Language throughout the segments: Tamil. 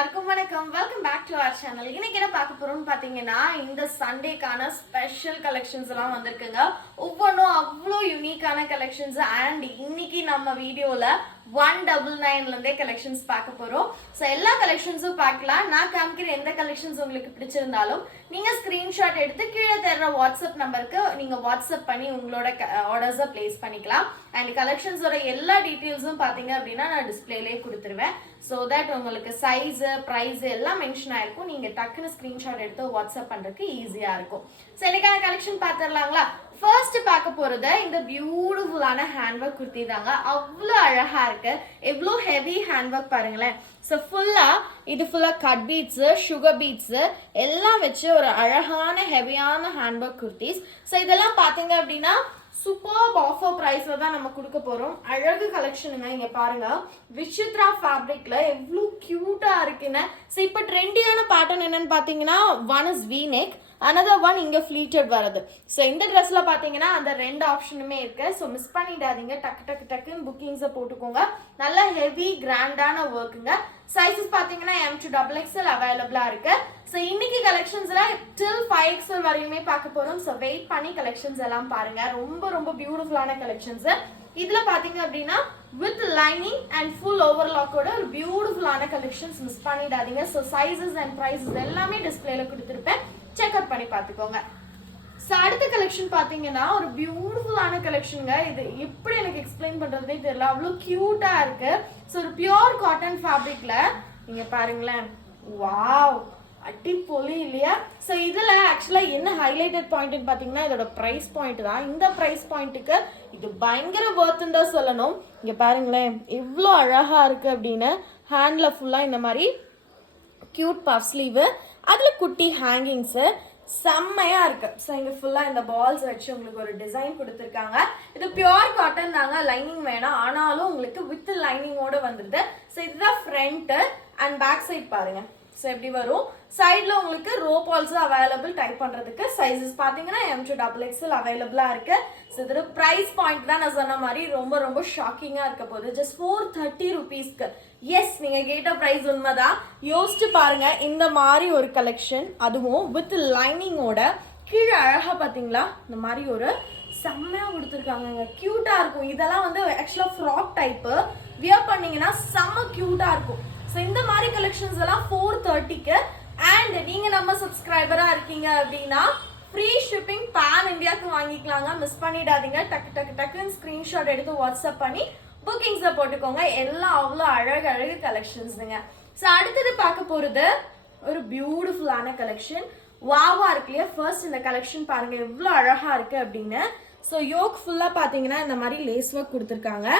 எல்லாருக்கும் வணக்கம். Welcome back to our channel. இன்னைக்கு என்ன பார்க்க போறோம்னு பாத்தீங்கன்னா, இந்த சண்டேக்கான ஸ்பெஷல் கலெக்ஷன்ஸ் எல்லாம் வந்திருக்குங்க. ஒவ்வொன்றும் அவ்வளோ யூனிக்கான கலெக்ஷன்ஸ். அண்ட் இன்னைக்கு நம்ம வீடியோல 199 இருந்தே கலெக்ஷன்ஸ் பார்க்க போறோம். ஸோ எல்லா கலெக்ஷன்ஸும் பார்க்கலாம். நான் காமிக்கிற எந்த கலெக்ஷன்ஸ் உங்களுக்கு பிடிச்சிருந்தாலும் நீங்க ஸ்கிரீன்ஷாட் எடுத்து கீழே தர்ற வாட்ஸ்அப் நம்பருக்கு நீங்க வாட்ஸ்அப் பண்ணி உங்களோட ஆர்டர்ஸை பிளேஸ் பண்ணிக்கலாம். அண்ட் கலெக்ஷன்ஸோட எல்லா டீட்டெயில்ஸும் பார்த்தீங்க அப்படின்னா நான் டிஸ்பிளேலேயே கொடுத்துருவேன். ஸோ தட் உங்களுக்கு சைஸு ப்ரைஸ் எல்லாம் மென்ஷன் ஆயிருக்கும். நீங்க டக்குன்னு ஸ்கிரீன்ஷாட் எடுத்து வாட்ஸ்அப் பண்றதுக்கு ஈஸியா இருக்கும். ஸோ எனக்கான கலெக்ஷன் பார்த்துடலாங்களா? ஃபர்ஸ்ட் பார்க்க போறது இந்த பியூட்டிஃபுல்லான ஹேண்ட்ஒர்க் குர்த்தி தாங்க. அவ்வளோ அழகா இருக்கு. எவ்வளோ ஹெவி ஹேண்ட்ஒர்க் பாருங்களேன். ஸோ இது ஃபுல்லா கட் பீட்ஸ், சுகர் பீட்ஸ் எல்லாம் வச்சு ஒரு அழகான ஹெவியான ஹேண்ட்ஒர்க் குர்த்திஸ். ஸோ இதெல்லாம் பாத்தீங்க அப்படின்னா சூப்பர் ஆஃபர் பிரைஸ்ல தான் நம்ம கொடுக்க போறோம். அழகு கலெக்ஷனுங்க. இங்க பாருங்க, விசித்ரா ஃபேப்ரிக்ல எவ்வளவு கியூட்டா இருக்குன்னு. ஸோ இப்போ ட்ரெண்டியான பேட்டர்ன் என்னன்னு பாத்தீங்கன்னா, one is we neck, another one இங்க ஃபிளீட்டட் வருது. ஸோ இந்த ட்ரெஸ்ல பாத்தீங்கன்னா அந்த ரெண்டு ஆப்ஷனுமே இருக்கு. ஸோ மிஸ் பண்ணிடாதீங்க. டக்குன்னு புக்கிங்ஸை போட்டுக்கோங்க. நல்ல ஹெவி கிராண்டான ஒர்க்குங்க. சைஸஸ் பாத்தீங்கன்னா M2XXL அவைலபிளா இருக்கு. ஸோ இன்னைக்கு கலெக்ஷன்ஸ்ல டில் 5XL வரையுமே பார்க்க போறோம். ஸோ வெயிட் பண்ணி கலெக்ஷன்ஸ் எல்லாம் பாருங்க. ரொம்ப பியூட்டிஃபுல்லான கலெக்ஷன்ஸ். இதுல பாத்தீங்க அப்படின்னா வித் லைனிங் அண்ட் ஃபுல் ஓவர்லாக்கோட ஒரு பியூட்டிஃபுல்லான கலெக்ஷன்ஸ். மிஸ் பண்ணிடாதீங்க. ஸோ சைஸஸ் அண்ட் ப்ரைஸஸ் எல்லாமே டிஸ்பிளேல கொடுத்துருப்பேன். செக் அவுட் பண்ணி பார்த்துக்கோங்க. ஸோ அடுத்த கலெக்ஷன் பார்த்தீங்கன்னா ஒரு பியூட்டிஃபுல்லான கலெக்ஷனுங்க. இது எப்படி எனக்கு எக்ஸ்பிளைன் பண்றதே தெரியல. அவ்வளோ கியூட்டா இருக்கு. ஸோ ஒரு பியோர் காட்டன் ஃபேப்ரிக்ல நீங்க பாருங்களேன். வாவ், அடிப்பொலி இல்லையா? ஸோ இதுல ஆக்சுவலா என்ன ஹைலைட்டட் பாயிண்ட் பாத்தீங்கன்னா இதோட பிரைஸ் பாயிண்ட் தான். இந்த பிரைஸ் பாயிண்ட்டுக்கு இது பயங்கர வர்த்துன்னு தான் சொல்லணும். இங்க பாருங்களேன் எவ்வளோ அழகா இருக்கு அப்படின்னு. ஹேண்ட்ல ஃபுல்லா இந்த மாதிரி கியூட் பஃப் ஸ்லீவ், அதுல குட்டி ஹேங்கிங்ஸ் செம்மையா இருக்கு. ஸோ இங்க ஃபுல்லா இந்த பால்ஸ் வச்சு உங்களுக்கு ஒரு டிசைன் கொடுத்துருக்காங்க. இது பியோர் காட்டன் தாங்க, லைனிங் வேணாம். ஆனாலும் உங்களுக்கு வித் லைனிங்கோட வந்துருது. ஸோ இதுதான் ஃப்ரண்ட் அண்ட் பேக் சைட் பாருங்க. ஸோ எப்படி வரும். சைட்ல உங்களுக்கு ரோப் ஆல்சோ அவைலபிள் டைப் பண்றதுக்கு. சைஸஸ் பாத்தீங்கன்னா M2XXL அவைலபிளா இருக்கு. ஸோ இதோட பிரைஸ் பாயிண்ட் தான் நான் சொன்ன மாதிரி ரொம்ப ஷாக்கிங்கா இருக்க போகுது. ஜஸ்ட் 430 rupeesக்கு. எஸ், நீங்க கேட்ட பிரைஸ் உண்மைதான். யோசிச்சு பாருங்க. இந்த மாதிரி ஒரு கலெக்ஷன், அதுவும் வித் லைனிங்கோட கீழே அழகா பாத்தீங்களா இந்த மாதிரி ஒரு செம்மையா கொடுத்துருக்காங்க. கியூட்டா இருக்கும். இதெல்லாம் வந்து ஆக்சுவலா ஃப்ராக் டைப். வியர் பண்ணீங்கன்னா செம்ம கியூட்டா இருக்கும். ஸோ இந்த மாதிரி கலெக்ஷன்ஸ் எல்லாம் 430க்கு. அண்ட் நீங்க நம்ம சப்ஸ்கிரைபரா இருக்கீங்க அப்படின்னா ஃப்ரீ ஷிப்பிங் பேன் இந்தியாவுக்கு வாங்கிக்கலாங்க. மிஸ் பண்ணிடாதீங்க. டக்குன்னு ஸ்கிரீன்ஷாட் எடுத்து வாட்ஸ்அப் பண்ணி புக்கிங்ஸை போட்டுக்கோங்க. எல்லாம் அவ்வளோ அழகு கலெக்ஷன்ஸுங்க. ஸோ அடுத்தது பார்க்க போறது ஒரு பியூட்டிஃபுல்லான கலெக்ஷன். வாவா இருக்கு இல்லையா? ஃபர்ஸ்ட் இந்த கலெக்ஷன் பாருங்க எவ்வளோ அழகா இருக்கு அப்படின்னு. ஸோ யோக் ஃபுல்லா பாத்தீங்கன்னா இந்த மாதிரி லேஸ் ஒர்க் கொடுத்துருக்காங்க.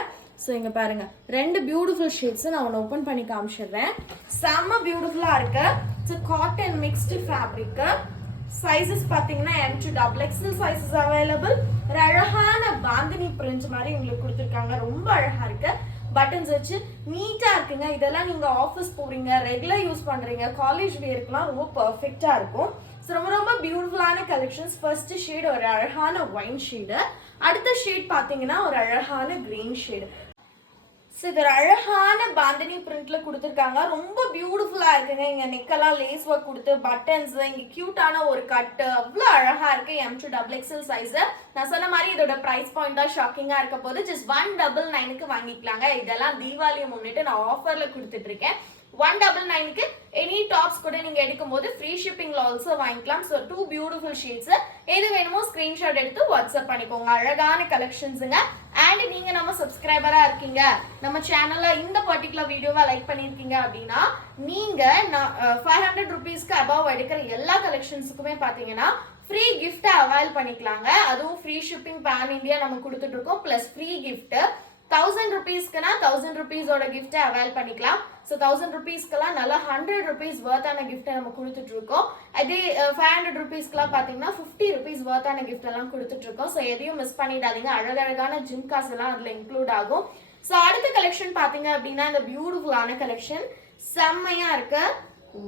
ஸோ இங்க பாருங்க ரெண்டு பியூட்டிஃபுல் ஷேட்ஸ். நான் ஒன்று ஓப்பன் பண்ணி காமிச்சிடுறேன். செம்ம பியூட்டிஃபுல்லா இருக்கு. So cotton mixed fabric. Sizes பாத்தீங்கன்னா M2XXL சைஸஸ் அவைலபிள். ஒரு அழகான பாந்தினி பிரிண்ட் மாதிரி உங்களுக்கு கொடுத்துருக்காங்க. ரொம்ப அழகா இருக்கு. பட்டன்ஸ் வச்சு நீட்டா இருக்குங்க. இதெல்லாம் நீங்க ஆஃபீஸ் போறீங்க, ரெகுலர் யூஸ் பண்றீங்க, காலேஜ் வேர்க்குலாம் ரொம்ப பர்ஃபெக்டா இருக்கும். ஸோ ரொம்ப பியூட்டிஃபுல்லான கலெக்ஷன்ஸ். ஃபர்ஸ்ட் ஷேட் ஒரு அழகான ஒயின் ஷேடு. அடுத்த ஷேட் பாத்தீங்கன்னா ஒரு அழகான கிரீன் ஷேடு. ஸோ இது ஒரு அழகான பாந்தினி பிரிண்ட்ல கொடுத்துருக்காங்க. ரொம்ப பியூட்டிஃபுல்லா இருக்குங்க. இங்க நெக்கெல்லாம் லேஸ் ஒர்க் கொடுத்து பட்டன்ஸ், இங்க கியூட்டான ஒரு கட்டு, அவ்வளோ அழகா இருக்கு. M2XXL size. நான் சொன்ன மாதிரி இதோட பிரைஸ் பாயிண்ட் தான் ஷாக்கிங்கா இருக்க போது. ஜஸ்ட் 199க்கு வாங்கிக்கலாங்க. இதெல்லாம் தீபாவளியை முன்னிட்டு நான் ஆஃபர்ல கொடுத்துட்டு இருக்கேன். 199க்கு எனி டாப்ஸ் கூட நீங்க எடுக்கும் போது ஃப்ரீ ஷிப்பிங்ல ஆல்சோ வாங்கிக்கலாம். So 2 beautiful shades. எது வேணுமோ ஸ்கிரீன்ஷாட் எடுத்து வாட்ஸ்அப் பண்ணிக்கோங்க. அழகான கலெக்ஷன்ஸுங்க. அண்ட் நீங்க நம்ம சப்ஸ்கிரைபரா இருக்கீங்க, நம்ம சேனல்ல இந்த பர்டிகுலர் வீடியோவை லைக் பண்ணிருக்கீங்க அப்படின்னா நீங்க 500 rupeesக்கு அபவ் எடுக்கிற எல்லா கலெக்ஷன்ஸுக்குமே பாத்தீங்கன்னா ஃப்ரீ கிஃப்ட் அவைல் பண்ணிக்கலாங்க. அதுவும் ஃப்ரீ ஷிப்பிங் பேன் இந்தியா நம்ம கொடுத்துட்டு இருக்கோம். பிளஸ் ஃப்ரீ கிஃப்ட் 1000 rupeesக்குனா 1000 rupeeஸோட கிஃப்ட் அவைல் பண்ணிக்கலாம். ஸோ 1000 rupeesக்குலாம் நல்லா 100 rupees வர்த்தான கிஃப்ட் நம்ம கொடுத்துட்டு இருக்கோம். அதே 500 rupeesக்குலாம் பாத்தீங்கன்னா 50 rupees வர்த்தான கிஃப்ட் எல்லாம் கொடுத்துட்டு இருக்கோம். ஸோ எதையும் மிஸ் பண்ணிடாதீங்க. அழகழகான ஜிம்காஸ் எல்லாம் அதுல இன்க்ளூட் ஆகும். ஸோ அடுத்த கலெக்ஷன் பாத்தீங்க அப்படின்னா இந்த பியூட்டிஃபுல்லான கலெக்ஷன் செம்மையா இருக்கு.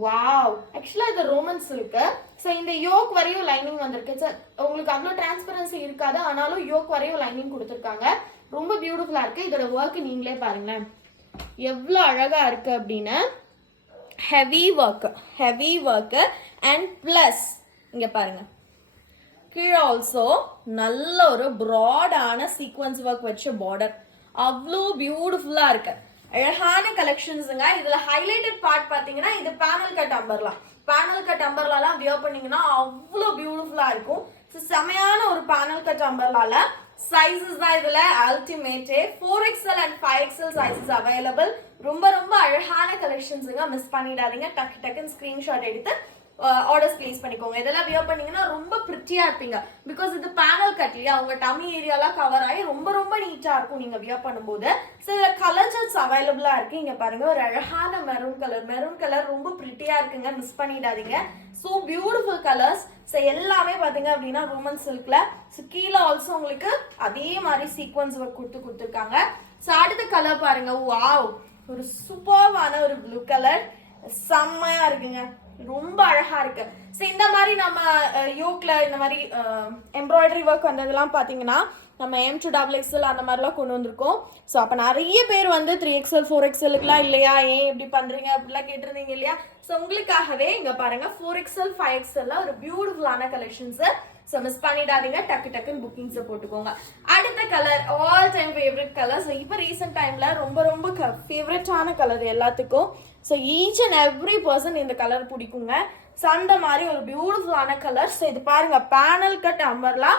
வாவ், ஆக்சுவலா இது ரோமன் சில்க். ஸோ இந்த யோக் வரையும் லைனிங் வந்திருக்கு. சார் உங்களுக்கு அவ்வளோ டிரான்ஸ்பரன்சி இருக்காது, ஆனாலும் யோக் வரையும் லைனிங் கொடுத்துருக்காங்க. ரொம்ப பியூட்டிஃபுல்லா இருக்கு. இதோட ஒர்க் நீங்களே பாருங்களேன் எவ்வளவு அழகா இருக்கு அப்படின்னு. ஹெவி ஒர்க் அண்ட் ப்ளஸ் இங்கே பாருங்க கீழே ஆல்சோ நல்ல ஒரு ப்ராடான சீக்வன்ஸ் ஒர்க் வச்ச பார்டர், அவ்வளோ பியூட்டிஃபுல்லா இருக்கு. அழகான கலெக்ஷன்ஸுங்க. இதுல ஹைலைட்டட் பார்ட் பாத்தீங்கன்னா இது panel cut umbrella. Panel cut அம்பர்லாலாம் வியர் பண்ணீங்கன்னா அவ்வளோ பியூட்டிஃபுல்லா இருக்கும். செமையான ஒரு பேனல் கட் அம்பர்லால சைஸஸ் தான் இதுல அல்டிமேட்டே. 4XL and 5XL sizes available. ரொம்ப ரொம்ப அழகான கலெக்ஷன்ஸுங்க, மிஸ் பண்ணிடாதீங்க. டக்குன்னு ஸ்கிரீன்ஷாட் எடுத்து ஆர்டர்ஸ் பிளேஸ் பண்ணிக்கோங்க. இதெல்லாம் வியர் பண்ணீங்கன்னா ரொம்ப பிரிட்டியா இருப்பீங்க. பிகாஸ் இது பேனல் கட் இல்லையா, அவங்க டம்மி ஏரியாலாம் கவர் ஆகி ரொம்ப ரொம்ப நீட்டா இருக்கும் நீங்க வியர் பண்ணும்போது. ஸோ இதில் கலர் சார்ட்ஸ் அவைலபிளா இருக்கு. இங்க பாருங்க ஒரு அழகான மெரூன் கலர் ரொம்ப பிரிட்டியா இருக்குங்க, மிஸ் பண்ணிடாதீங்க. So beautiful colours. ஸோ எல்லாமே பாத்தீங்க அப்படின்னா ரோமன் சில்க்ல. ஸோ கீழே ஆல்சோ உங்களுக்கு அதே மாதிரி சீக்வன்ஸ் ஒர்க் கொடுத்துருக்காங்க. ஸோ அடுத்த கலர் பாருங்க, வாவ், ஒரு சூப்பர்வான ஒரு ப்ளூ கலர், செம்மையா இருக்குங்க, ரொம்ப அழகா இருக்கு. ஸோ இந்த மாதிரி நம்ம யோக்ல இந்த மாதிரி எம்ப்ராய்டரி ஒர்க் வந்ததெல்லாம் பார்த்தீங்கன்னா நம்ம M2XXL அந்த மாதிரிலாம் கொண்டு வந்திருக்கோம். ஸோ அப்போ நிறைய பேர் வந்து 3XL 4XLக்குலாம் இல்லையா, ஏன் இப்படி பண்றீங்க அப்படிலாம் கேட்டிருந்தீங்க இல்லையா. ஸோ உங்களுக்காகவே இங்க பாருங்க 4XL 5XL ஒரு பியூட்டிஃபுல்லான கலெக்ஷன்ஸ். ஸோ மிஸ் பண்ணிடாதீங்க, டக்குன்னு புக்கிங்ஸ் போட்டுக்கோங்க. அடுத்த colour all time favourite colour. So இப்போ ரீசெண்ட் டைம்ல ரொம்ப ரொம்ப ஃபேவரட்டான கலர் எல்லாத்துக்கும். So each and every person இந்த கலர் பிடிக்குங்க. ஸோ அந்த மாதிரி ஒரு பியூட்டிஃபுல்லான கலர். ஸோ இது பாருங்க பேனல் கட் அம்பர்லா,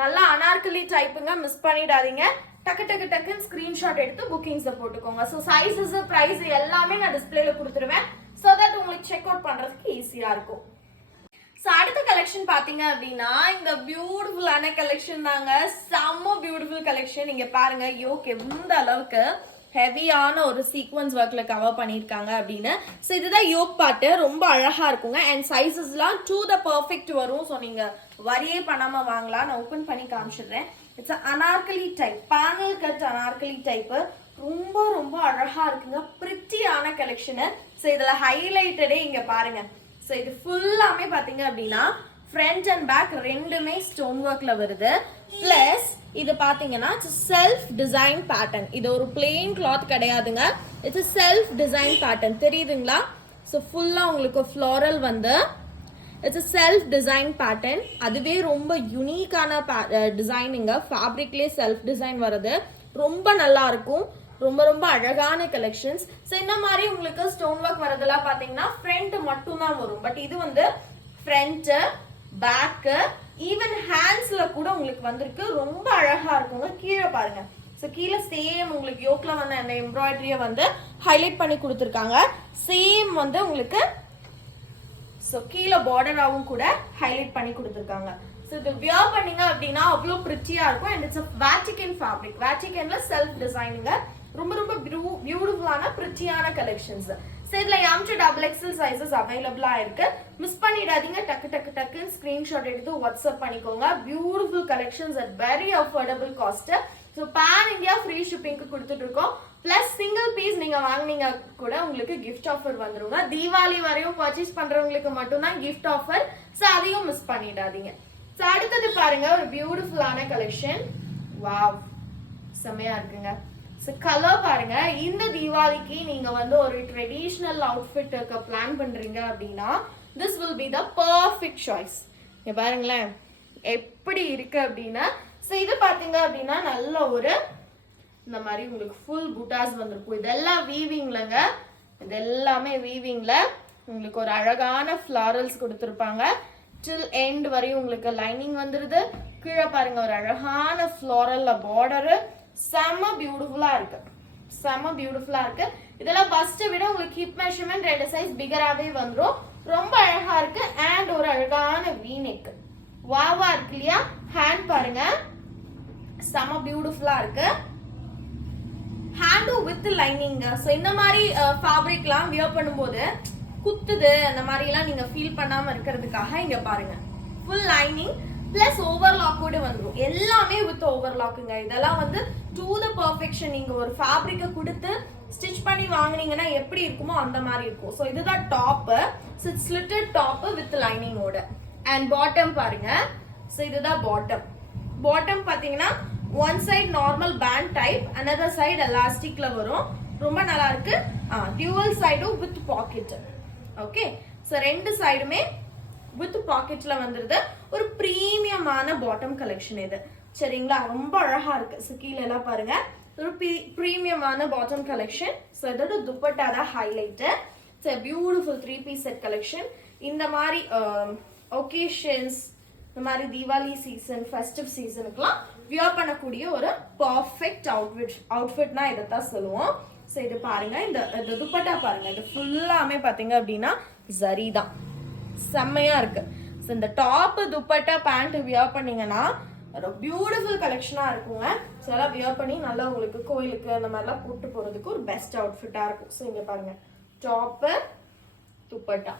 நல்லா அனார்கலி டைப்புங்க, மிஸ் பண்ணிடாதீங்க. டக்குன்னு ஸ்கிரீன்ஷாட் எடுத்து புக்கிங்ஸை போட்டுக்கோங்க. ஸோ சைஸஸ் ப்ரைஸ் எல்லாமே நான் டிஸ்பிளேல கொடுத்துருவேன். ஸோ தட் உங்களுக்கு செக் அவுட் பண்றதுக்கு ஈஸியா இருக்கும். ஸோ அடுத்த கலெக்ஷன் பார்த்தீங்க அப்படின்னா இந்த பியூட்டிஃபுல்லான கலெக்ஷன் தாங்க, செம்ம பியூட்டிஃபுல் கலெக்ஷன். இங்க பாருங்க யோக் எந்த அளவுக்கு ஹெவியான ஒரு சீக்வன்ஸ் ஒர்க்ல கவர் பண்ணியிருக்காங்க அப்படின்னு. ஸோ இதுதான் யோக் பாட்டு, ரொம்ப அழகா இருக்குங்க. அண்ட் சைஸஸ்லாம் டு த பர்ஃபெக்ட் வரும். ஸோ நீங்க வரியே பண்ணாம வாங்கலாம். நான் ஓப்பன் பண்ணி காமிச்சிடுறேன். It's Anarkali type, panel cut Anarkali type, ரொம்ப ரொம்ப அழகா இருக்குங்க, பிரிட்டியான கலெக்ஷனு. ஸோ இதுல ஹைலைட்டடே இங்க பாருங்க. ஸோ இது ஃபுல்லாமே பார்த்தீங்க அப்படின்னா ஃப்ரண்ட் அண்ட் பேக் ரெண்டுமே ஸ்டோன் ஒர்க்ல வருது. பிளஸ் இது பார்த்தீங்கன்னா செல்ஃப் டிசைன் பேட்டர்ன். இது ஒரு பிளெயின் கிளாத் கிடையாதுங்க, இட்ஸ் செல்ஃப் டிசைன் பேட்டர்ன், தெரியுதுங்களா. ஸோ ஃபுல்லாக உங்களுக்கு ஃப்ளாரல் வந்து இட்ஸ் செல்ஃப் டிசைன் பேட்டர்ன். அதுவே ரொம்ப யூனிக்கான டிசைனுங்க, ஃபேப்ரிக்லேயே செல்ஃப் டிசைன் வருது, ரொம்ப நல்லா இருக்கும். ரொம்ப ரொம்ப அழகான கலெக்ஷன்ஸ். ஸோ இந்த மாதிரி உங்களுக்கு ஸ்டோன் ஒர்க் வரதெல்லாம் பார்த்தீங்கன்னா ஃப்ரண்ட் மட்டும் தான் வரும். பட் இது வந்து ஃப்ரண்ட், பேக், ஈவன் ஹேண்ட்ஸ்ல கூட உங்களுக்கு வந்திருக்கு, ரொம்ப அழகா இருக்குங்க. கீழே பாருங்க. ஸோ கீழே சேம் உங்களுக்கு யோக்ல வந்து அந்த எம்ப்ராய்டரியை வந்து ஹைலைட் பண்ணி கொடுத்துருக்காங்க. சேம் வந்து உங்களுக்கு ஸோ கீழே பார்டராகவும் கூட ஹைலைட் பண்ணி கொடுத்துருக்காங்க. ஸோ இது வியர் பண்ணீங்க அப்படின்னா அவ்வளோ பிரிட்டியா இருக்கும். அண்ட் இட்ஸ் வேட்டிகன் ஃபேப்ரிக், வேட்டிகன்ல செல்ஃப் டிசைனுங்க, ரொம்ப ரொம்ப பியூட்டிஃபுல்லான பிரிட்டியான கலெக்ஷன்ஸ். ஸோ இதில் M2XXL சைஸஸ் அவைலபிளா இருக்கு, மிஸ் பண்ணிடாதீங்க. டக்குன்னு ஸ்கிரீன்ஷாட் எடுத்து வாட்ஸ்அப் பண்ணிக்கோங்க. Beautiful collections at very affordable cost. So pan India free ஷிப்பிங்க்கு கொடுத்துட்டு இருக்கோம். பிளஸ் சிங்கிள் பீஸ் நீங்க வாங்கினீங்க கூட உங்களுக்கு கிஃப்ட் ஆஃபர் வந்துருங்க. தீபாவளி வரையும் பர்ச்சேஸ் பண்றவங்களுக்கு மட்டும்தான் கிஃப்ட் ஆஃபர். ஸோ அதையும் மிஸ் பண்ணிடாதீங்க. ஸோ அடுத்தது பாருங்க ஒரு பியூட்டிஃபுல்லான கலெக்ஷன். வாவ், செம்மையா இருக்குங்க. ஸோ கலர் பாருங்க. இந்த தீபாவளிக்கு நீங்க வந்து ஒரு ட்ரெடிஷ்னல் அவுட்ஃபிட்டுக்கு பிளான் பண்றீங்க அப்படின்னா this will be the perfect choice. இங்க பாருங்களேன் எப்படி இருக்கு அப்படின்னா. ஸோ இது பாத்தீங்க அப்படின்னா நல்ல ஒரு இந்த மாதிரி உங்களுக்கு ஃபுல் புட்டாஸ் வந்திருக்கும். இதெல்லாம் வீவிங்லங்க, இது எல்லாமே வீவிங்ல உங்களுக்கு ஒரு அழகான ஃபிளாரல்ஸ் கொடுத்துருப்பாங்க. டில் எண்ட் வரையும் உங்களுக்கு லைனிங் வந்துருது. கீழே பாருங்க ஒரு அழகான ஃப்ளாரல்ல பார்டரு, செம்ம பியூட்டிஃபுல்லா இருக்கு, செம்ம பியூட்டிஃபுல்லா இருக்கு. இதெல்லாம் பஸ்ட்டை விட உங்களுக்கு ஹிப் மெஷர்மெண்ட் 2 சைஸ் பிகராகவே வந்துடும். ரொம்ப அழகா இருக்கு. அண்ட் ஒரு அழகான வீநெக், வாவா இருக்கு இல்லையா. ஹேண்ட் பாருங்க, செம்ம பியூட்டிஃபுல்லா இருக்கு. ஹேண்டும் வித் லைனிங். ஸோ இந்த மாதிரி ஃபேப்ரிக்லாம் வியர் பண்ணும்போது குத்துது அந்த மாதிரிலாம் நீங்க ஃபீல் பண்ணாம இருக்கிறதுக்காக இங்க பாருங்க ஃபுல் லைனிங் பிளஸ் ஓவர்லாக் கூட வந்துடும். எல்லாமே வித் ஓவர்லாக்குங்க. இதெல்லாம் வந்து டு த பர்ஃபெக்ஷன். நீங்க ஒரு ஃபேப்ரிக்கை கொடுத்து ஸ்டிச் பண்ணி வாங்குனீங்கன்னா எப்படி இருக்குமோ அந்த மாதிரி இருக்கும். ஸோ இதுதான் டாப்பு, ஸ்லிட்டட் டாப்பு வித் லைனிங்கோட. அண்ட் பாட்டம் பாருங்க. ஸோ இதுதான் பாட்டம். பாட்டம் பாத்தீங்கன்னா one side normal pant type, another side எலாஸ்டிக்ல வரும். ரொம்ப நல்லா இருக்கு. டியூவல் சைடும் வித் பாக்கெட், ஓகே. ஸோ ரெண்டு சைடுமே வித் பாக்கெட்ல வந்துருது. ஒரு பிரீமியமான பாட்டம் கலெக்ஷன் இது, சரிங்களா? ரொம்ப அழகா இருக்கு. ஸோ கீழே எல்லாம் பாருங்க, ஒரு பிரீமியமான பாட்டம் கலெக்ஷன். ஸோ இதோட துப்பட்டா தான் highlight. So beautiful 3-piece set collection. இந்த மாதிரி ஒகேஷன்ஸ், இந்த மாதிரி தீபாவளி சீசன், ஃபெஸ்டிவ் சீசனுக்குலாம் வியர் பண்ணக்கூடிய ஒரு பர்ஃபெக்ட் அவுட்ஃபிட்னா இதை தான் சொல்லுவோம். ஸோ இது பாருங்க, இந்த துப்பட்டா பாருங்க, இது ஃபுல்லாமே பார்த்தீங்க அப்படின்னா ஜரி தான், செம்மையா இருக்கு. ஸோ இந்த டாப்பு துப்பட்டா பேண்ட் வியர் பண்ணீங்கன்னா ஒரு பியூட்டிஃபுல் கலெக்ஷனாக இருக்குங்க. ஸோ எல்லாம் வியர் பண்ணி நல்லா உங்களுக்கு கோயிலுக்கு அந்த மாதிரிலாம் போட்டு போகிறதுக்கு ஒரு பெஸ்ட் அவுட்ஃபிட்டாக இருக்கும். ஸோ இங்கே பாருங்க, top dupatta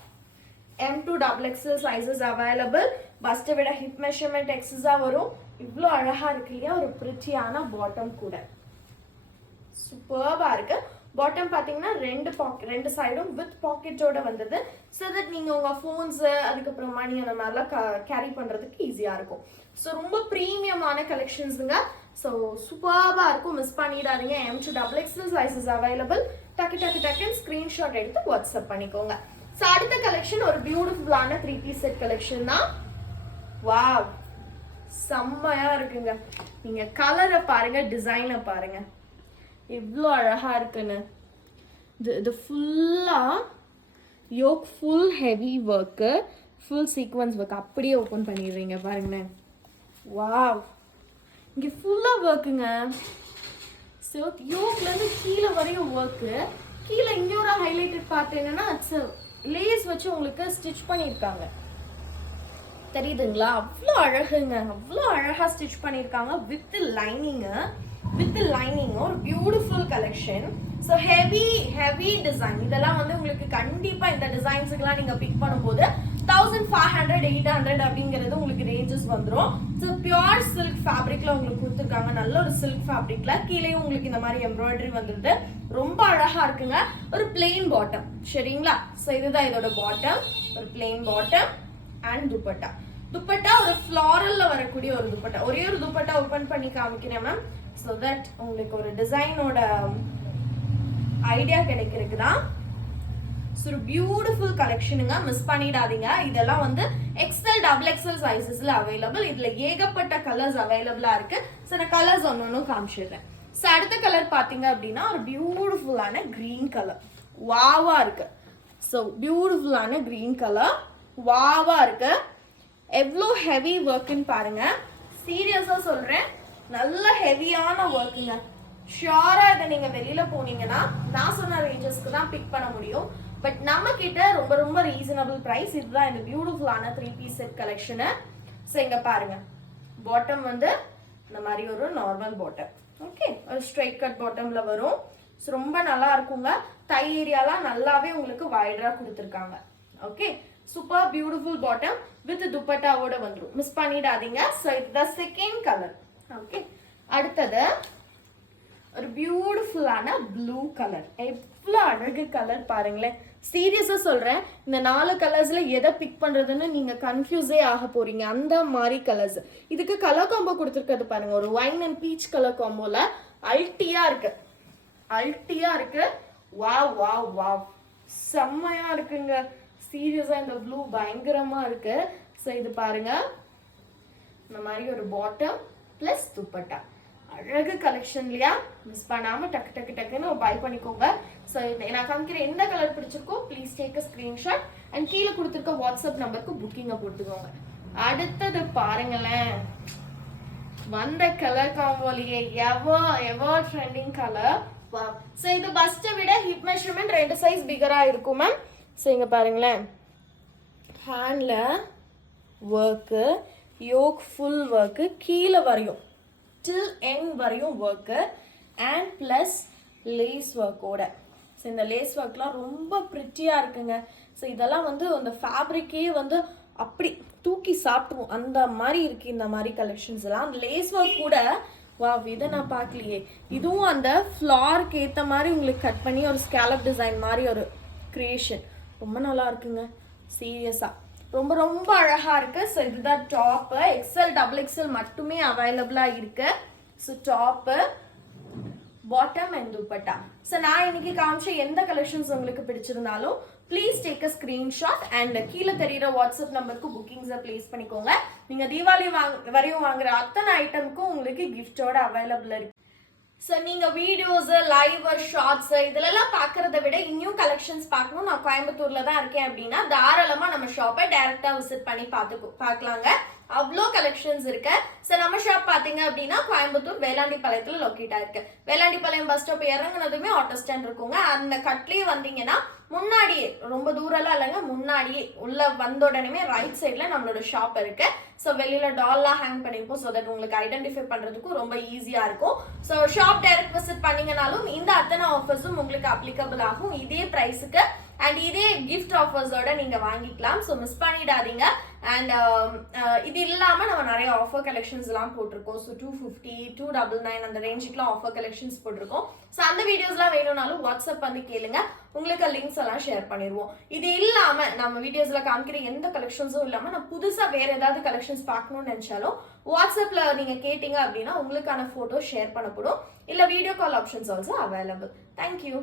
M2XXL sizes available. பஸ்ட்டை விட ஹிப் மெஷர்மெண்ட் எக்ஸஸாக வரும். இவ்வளோ அழகாக இருக்கு இல்லையா? ஒரு பிரிட்டியான பாட்டம் கூட சூப்பர்பாக இருக்கு. பாட்டம் பார்த்தீங்கன்னா ரெண்டு சைடும் வித் பாக்கெட்டோட வந்தது. ஸோ தட் நீங்கள் உங்கள் ஃபோன்ஸு அதுக்கப்புறம் மணி அந்த மாதிரிலாம் கேரி பண்ணுறதுக்கு ஈஸியாக இருக்கும். ஸோ ரொம்ப ப்ரீமியமான கலெக்ஷன்ஸுங்க. ஸோ சூப்பர்பாக இருக்கும், மிஸ் பண்ணிடாதீங்க. M2XXL sizes available. டக்குன்னு ஸ்க்ரீன்ஷாட் எடுத்து வாட்ஸ்அப் பண்ணிக்கோங்க. ஸோ அடுத்த கலெக்ஷன் ஒரு பியூட்டிஃபுல்லான 3-piece செட் கலெக்ஷன் தான். வாவ், செம்மையா இருக்குங்க. நீங்க கலரை பாருங்க, டிசைனை பாருங்க, எவ்வளோ அழகா இருக்குன்னு. இது ஃபுல்லா yoke, full heavy work, full sequence work. அப்படியே ஓப்பன் பண்ணிடுறீங்க பாருங்களேன். வாவ், இங்கே ஃபுல்லாக ஒர்க்குங்க. ஸோ யோக்லேருந்து கீழே வரையும் ஒர்க்கு. கீழே இன்னொரு ஹைலைட்டட் பார்த்தீங்கன்னா லேஸ் வச்சு உங்களுக்கு ஸ்டிச் பண்ணியிருக்காங்க, தெரியுதுங்களா? அவ்வளோ அழகுங்க, அவ்வளோ அழகாக ஸ்டிச் பண்ணியிருக்காங்க வித் லைனிங். ஒரு beautiful collection. So heavy design. இதெல்லாம் வந்து உங்களுக்கு கண்டிப்பாக இந்த டிசைன்ஸுக்கெல்லாம் நீங்கள் பிக் பண்ணும்போது 1500, 800 அப்படிங்கிறது உங்களுக்கு ரேஞ்சஸ் வந்துடும். ஸோ பியூர் சில்க் ஃபேப்ரிக்ல உங்களுக்கு கொடுத்துருக்காங்க, நல்ல ஒரு சில்க் ஃபேப்ரிக்ல. கீழே உங்களுக்கு இந்த மாதிரி எம்ப்ராய்டரி வந்துருது, ரொம்ப அழகா இருக்குங்க. ஒரு பிளெயின் பாட்டம், சரிங்களா? ஸோ இதுதான் இதோட பாட்டம், ஒரு பிளெயின் பாட்டம் அண்ட் துப்பட்டா ஒரு ஃப்ளாரல்ல வரக்கூடிய ஒரு துப்பட்டா. ஒரே ஒரு துப்பட்டா ஓபன் பண்ணி காமிக்கிறேன் மேம், ஸோ தட் உங்களுக்கு ஒரு டிசைனோட ஐடியா கிடைக்கிறதுக்கு தான். ஸோ ஒரு பியூட்டிஃபுல் கலெக்ஷனுங்க, மிஸ் பண்ணிடாதீங்க. இதெல்லாம் வந்து XL, XXL சைஸஸ்ல அவைலபிள். இதுல ஏகப்பட்ட கலர்ஸ் அவைலபிளா இருக்கு. ஸோ நான் கலர்ஸ் ஒன்று காமிச்சிடுறேன். ஸோ அடுத்த கலர் பார்த்தீங்க அப்படின்னா ஒரு பியூட்டிஃபுல்லான கிரீன் கலர், வாவா இருக்கு. ஸோ பியூட்டிஃபுல்லான கிரீன் கலர், வாவா இருக்கு. எவ்வளோ ஹெவி ஒர்க்குன்னு பாருங்க. சீரியஸா சொல்றேன், நல்ல ஹெவியான ஒர்க்குங்க. ஷியோரா இதை நீங்க வெளியில போனீங்கன்னா நான் சொன்ன ரேஞ்சஸ்க்கு தான் பிக் பண்ண முடியும். பட் நம்ம கிட்ட ரொம்ப ரொம்ப ரீசனபிள் பிரைஸ். இதுதான் இந்த பியூட்டிஃபுல்லான 3-piece செட் கலெக்ஷனு. ஸோ இங்க பாருங்க, பாட்டம் வந்து இந்த மாதிரி ஒரு நார்மல் பாட்டம், ஓகே, ஒரு ஸ்ட்ரைட் கட் பாட்டம்ல வரும். ஸோ ரொம்ப நல்லா இருக்குங்க. தை ஏரியாலாம் நல்லாவே உங்களுக்கு வைடரா கொடுத்துருக்காங்க. Okay, super beautiful bottom with துப்பட்டாவோட வந்துடும், மிஸ் பண்ணிடாதீங்க. ஸோ இதுதான் செகண்ட் கலர். ஓகே, அடுத்தது ஒரு பியூட்டிஃபுல்லான ப்ளூ கலர். எவ்வளோ அழகு கலர் பாருங்களேன். சீரியஸா சொல்றேன், இந்த 4 கலர்ஸ்ல எதை பிக் பண்றதுன்னு நீங்க கன்ஃபியூஸே ஆக போறீங்க, அந்த மாதிரி கலர்ஸ். இதுக்கு கலர் காம்போ கொடுத்துருக்கிறது பாருங்க, ஒரு ஒயின் அண்ட் பீச் கலர் காம்போல அல்ட்டியா இருக்கு. வாவ் வாவ் வாவ், செம்மையா இருக்குங்க. சீரியஸா இந்த ப்ளூ பயங்கரமா இருக்கு. ஸோ இது பாருங்க, இந்த மாதிரி ஒரு பாட்டம் பிளஸ் துப்பட்டா, அழகு கலெக்ஷன் இல்லையா? மிஸ் பண்ணாம டக்குன்னு பை பண்ணிக்கோங்க. ஸோ நான் காமிக்கிற எந்த கலர் பிடிச்சிருக்கோ please take a screenshot and கீழே கொடுத்துருக்க வாட்ஸ்அப் நம்பருக்கு புக்கிங்கை போட்டுக்கோங்க. அடுத்தது பாருங்களேன், வந்த கலர் காம்போலியே எவர் ட்ரெண்டிங் கலர். ஸோ இது பஸ்ட்டை விட ஹிப் மெஷர்மெண்ட் 2 சைஸ் பிகரா இருக்கும் மேம். ஸோ இங்க பாருங்களேன், ஹேண்ட்ல ஒர்க்கு, யோக் ஃபுல் ஒர்க்கு, கீழே வரையும் டில் எண்ட் வரையும் ஒர்க்கு அண்ட் ப்ளஸ் லேஸ் ஒர்க்கோட. ஸோ இந்த லேஸ் ஒர்க்லாம் ரொம்ப ப்ரிட்டியாக இருக்குங்க. ஸோ இதெல்லாம் வந்து அந்த ஃபேப்ரிக்கே வந்து அப்படி தூக்கி சாப்பிட்ருவோம், அந்த மாதிரி இருக்குது இந்த மாதிரி கலெக்ஷன்ஸ் எல்லாம். அந்த லேஸ் ஒர்க் கூட வா, இதை நான் பார்க்கலையே. இதுவும் அந்த ஃப்ளார்க்கு ஏற்ற மாதிரி உங்களுக்கு கட் பண்ணி ஒரு ஸ்கேலப் டிசைன் மாதிரி ஒரு கிரியேஷன், ரொம்ப நல்லா இருக்குங்க. சீரியஸாக ரொம்ப ரொம்ப அழகா இருக்கு. ஸோ இதுதான் டாப்பு. XL, XXL மட்டுமே அவைலபிளா இருக்கு. So top, bottom and dupatta. So நான் இன்னைக்கு காமிச்ச எந்த கலெக்ஷன்ஸ் உங்களுக்கு பிடிச்சிருந்தாலும் please take a screenshot and கீழே தெரியுற வாட்ஸ்அப் நம்பருக்கு புக்கிங்ஸை பிளேஸ் பண்ணிக்கோங்க. நீங்க தீபாவளி வரையும் வாங்குற அத்தனை ஐட்டமுக்கும் உங்களுக்கு கிஃப்டோட அவைலபிள் இருக்கு. ஸோ நீங்கள் வீடியோஸு லைவ் ஷார்ட்ஸு இதிலெல்லாம் பார்க்குறத விட இன்னும் கலெக்ஷன்ஸ் பார்க்கணும், நான் கோயம்புத்தூரில் தான் இருக்கேன் அப்படின்னா தாராளமாக நம்ம ஷாப்பை டைரெக்டாக விசிட் பண்ணி பார்க்கலாங்க. அவ்வளோ கலெக்ஷன்ஸ் இருக்கு. ஸோ நம்ம ஷாப் பார்த்தீங்க அப்படின்னா கோயம்புத்தூர் வேளாண்டிப்பாளையத்தில் லொக்கேட் ஆயிருக்கு. வேளாண்டிப்பாளையம் பஸ் ஸ்டாப் இறங்குனதுமே ஆட்டோ ஸ்டாண்ட் இருக்குங்க. அந்த கட்லேயே வந்தீங்கன்னா முன்னாடியே, ரொம்ப தூரம்லாம் இல்லைங்க, முன்னாடியே உள்ள வந்த உடனே ரைட் சைடில் நம்மளோட ஷாப் இருக்கு. ஸோ வெளியில் டால்லாம் ஹேங் பண்ணியிருப்போம். ஸோ தட் உங்களுக்கு ஐடென்டிஃபை பண்ணுறதுக்கும் ரொம்ப ஈஸியாக இருக்கும். ஸோ ஷாப் டைரக்ட் விசிட் பண்ணீங்கனாலும் இந்த அத்தனை ஆஃபர்ஸும் உங்களுக்கு அப்ளிகபிள் ஆகும். இதே ப்ரைஸுக்கு அண்ட் இதே கிஃப்ட் ஆஃபர்ஸோட நீங்கள் வாங்கிக்கலாம். ஸோ மிஸ் பண்ணிடாதீங்க. அண்ட் இது இல்லாமல் நம்ம நிறைய ஆஃபர் கலெக்ஷன்ஸ்லாம் போட்டிருக்கோம். ஸோ 250, 299 அந்த ரேஞ்சுக்குலாம் ஆஃபர் கலெக்ஷன்ஸ் போட்டிருக்கோம். ஸோ அந்த வீடியோஸ்லாம் வேணும்னாலும் வாட்ஸ்அப் வந்து கேளுங்க, உங்களுக்கு லிங்க்ஸ் எல்லாம் ஷேர் பண்ணிடுவோம். இது இல்லாமல் நம்ம வீடியோஸில் காமிக்கிற எந்த கலெக்ஷன்ஸும் இல்லாமல் நான் புதுசாக வேறு ஏதாவது கலெக்ஷன்ஸ் பார்க்கணும்னு நினச்சாலும் வாட்ஸ்அப்பில் நீங்கள் கேட்டிங்க அப்படின்னா உங்களுக்கான ஃபோட்டோ ஷேர் பண்ணப்படும். இல்லை video call options also available. Thank you.